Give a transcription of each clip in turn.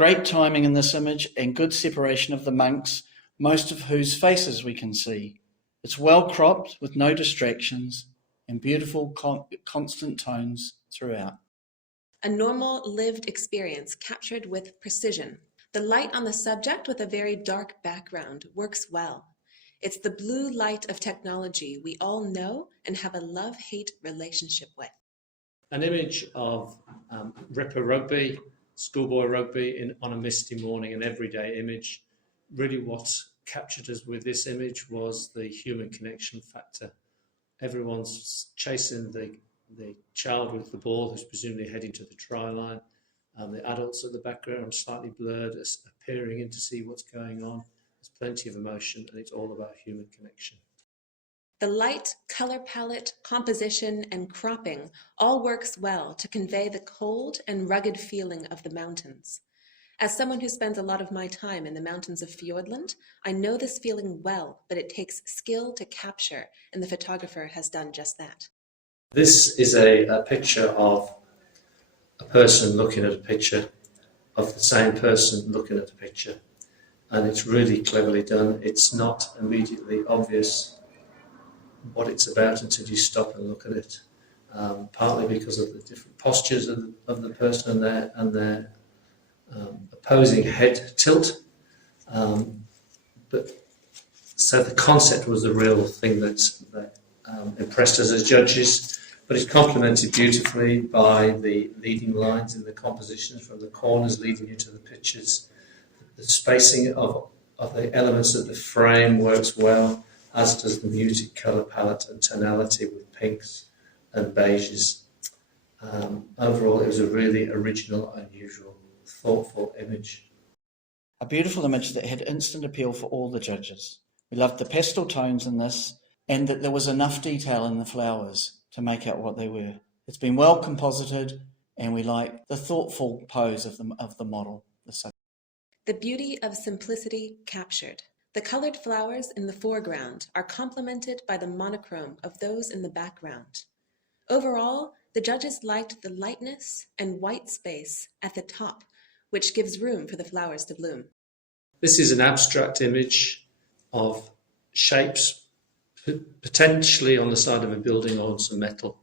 Great timing in this image and good separation of the monks, most of whose faces we can see. It's well cropped with no distractions and beautiful constant tones throughout. A normal lived experience captured with precision. The light on the subject with a very dark background works well. It's the blue light of technology we all know and have a love-hate relationship with. An image of Ripper rugby, schoolboy rugby on a misty morning, an everyday image. Really what captured us with this image was the human connection factor. Everyone's chasing the child with the ball who's presumably heading to the try line. The adults at the background slightly blurred, peering in to see what's going on. There's plenty of emotion and it's all about human connection. The light, color palette, composition, and cropping all works well to convey the cold and rugged feeling of the mountains. As someone who spends a lot of my time in the mountains of Fiordland, I know this feeling well, but it takes skill to capture, and the photographer has done just that. This is a picture of a person looking at a picture of the same person looking at a picture, and it's really cleverly done. It's not immediately obvious what it's about until you stop and look at it, partly because of the different postures of the person and their opposing head tilt. But so the concept was the real thing that impressed us as judges, but it's complemented beautifully by the leading lines in the compositions from the corners leading you to the pictures. The spacing of the elements of the frame works well, as does the muted colour palette and tonality with pinks and beiges. Overall, it was a really original, unusual, thoughtful image. A beautiful image that had instant appeal for all the judges. We loved the pastel tones in this and that there was enough detail in the flowers to make out what they were. It's been well composited and we like the thoughtful pose of the model. The beauty of simplicity captured. The colored flowers in the foreground are complemented by the monochrome of those in the background. Overall, the judges liked the lightness and white space at the top, which gives room for the flowers to bloom. This is an abstract image of shapes, potentially on the side of a building or on some metal.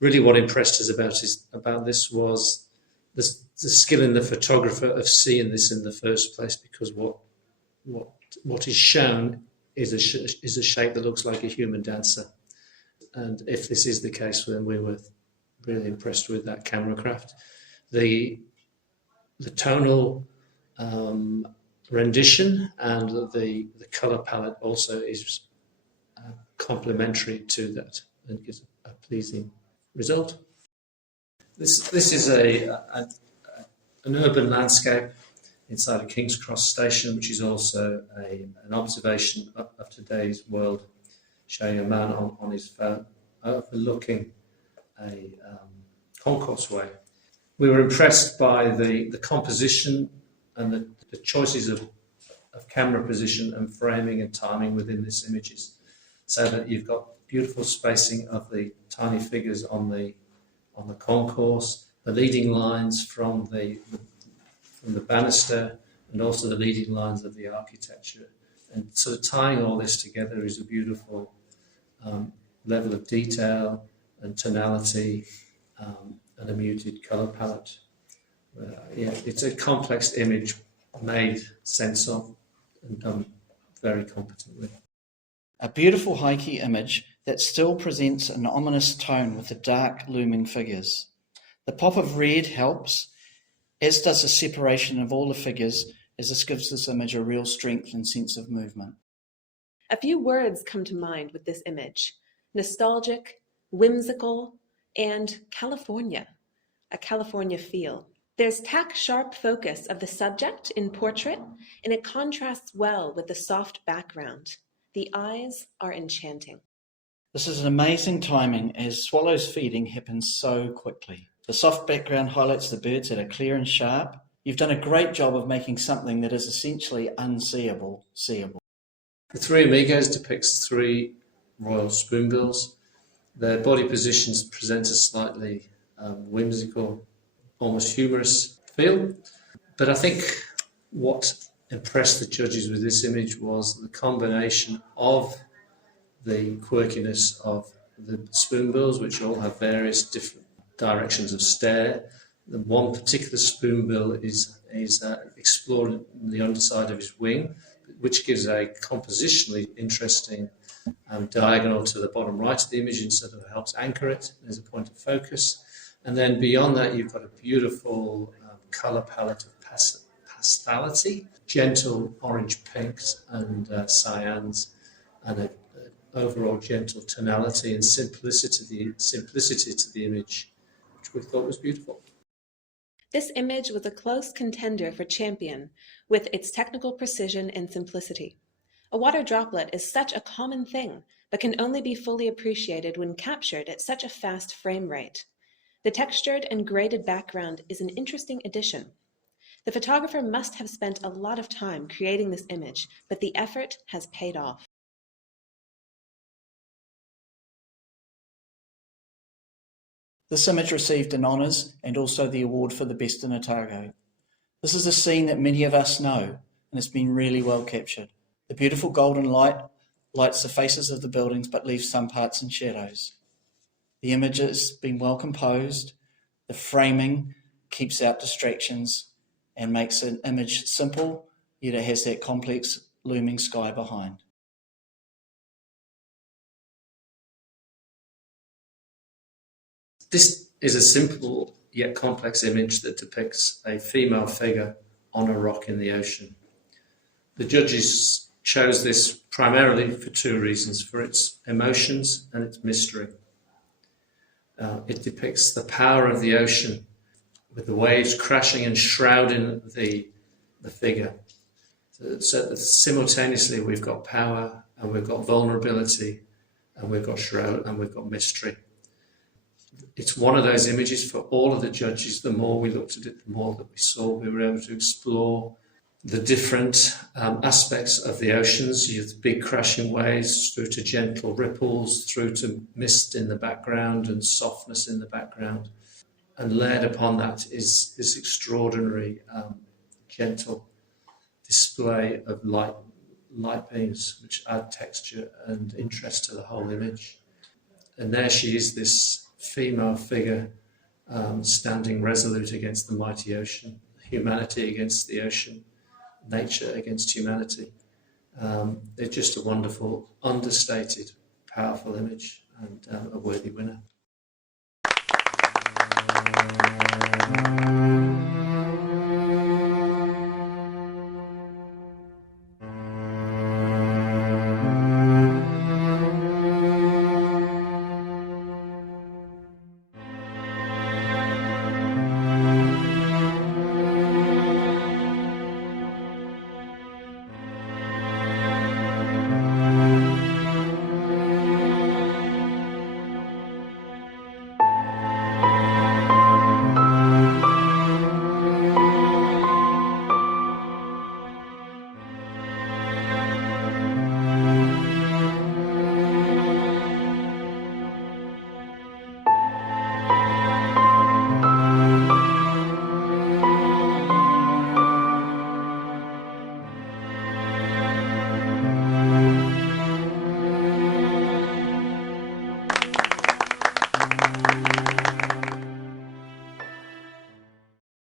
Really what impressed us about this was the skill in the photographer of seeing this in the first place, because what is shown is a shape that looks like a human dancer. And if this is the case, then we were really impressed with that camera craft. The tonal rendition and the colour palette also is complementary to that and gives a pleasing result. This is an urban landscape inside a King's Cross station, which is also an observation of today's world, showing a man on his phone overlooking a concourse way. We were impressed by the composition and the choices of camera position and framing and timing within this images, so that you've got beautiful spacing of the tiny figures on the concourse, the leading lines from the banister, and also the leading lines of the architecture. And sort of tying all this together is a beautiful level of detail and tonality and a muted colour palette. It's a complex image made sense of and done very competently. A beautiful high-key image that still presents an ominous tone with the dark looming figures. The pop of red helps, as does the separation of all the figures, as this gives this image a real strength and sense of movement. A few words come to mind with this image: nostalgic, whimsical, and California, a California feel. There's tack-sharp focus of the subject in portrait, and it contrasts well with the soft background. The eyes are enchanting. This is an amazing timing as swallows feeding happens so quickly. The soft background highlights the birds that are clear and sharp. You've done a great job of making something that is essentially unseeable, seeable. The Three Amigos depicts three royal spoonbills. Their body positions present a slightly whimsical, almost humorous feel. But I think what impressed the judges with this image was the combination of the quirkiness of the spoonbills, which all have various different directions of stare. The one particular spoonbill is explored in the underside of his wing, which gives a compositionally interesting diagonal to the bottom right of the image, and sort of helps anchor it as a point of focus. And then beyond that, you've got a beautiful colour palette of pastelity, gentle orange pinks and cyans, and an overall gentle tonality and simplicity to the image, which we thought was beautiful. This image was a close contender for champion with its technical precision and simplicity. A water droplet is such a common thing, but can only be fully appreciated when captured at such a fast frame rate. The textured and graded background is an interesting addition. The photographer must have spent a lot of time creating this image, but the effort has paid off. This image received an honours and also the award for the best in Otago. This is a scene that many of us know, and it's been really well captured. The beautiful golden light lights the faces of the buildings but leaves some parts in shadows. The image has been well composed. The framing keeps out distractions and makes an image simple, yet it has that complex looming sky behind. This is a simple yet complex image that depicts a female figure on a rock in the ocean. The judges chose this primarily for two reasons: for its emotions and its mystery. It depicts the power of the ocean, with the waves crashing and shrouding the figure. So simultaneously we've got power, and we've got vulnerability, and we've got shroud, and we've got mystery. It's one of those images for all of the judges. The more we looked at it, the more that we saw. We were able to explore the different aspects of the oceans. You have the big crashing waves, through to gentle ripples, through to mist in the background and softness in the background. And layered upon that is this extraordinary, gentle display of light beams, which add texture and interest to the whole image. And there she is, this female figure, standing resolute against the mighty ocean, humanity against the ocean, nature against humanity. It's just a wonderful, understated, powerful image, and a worthy winner.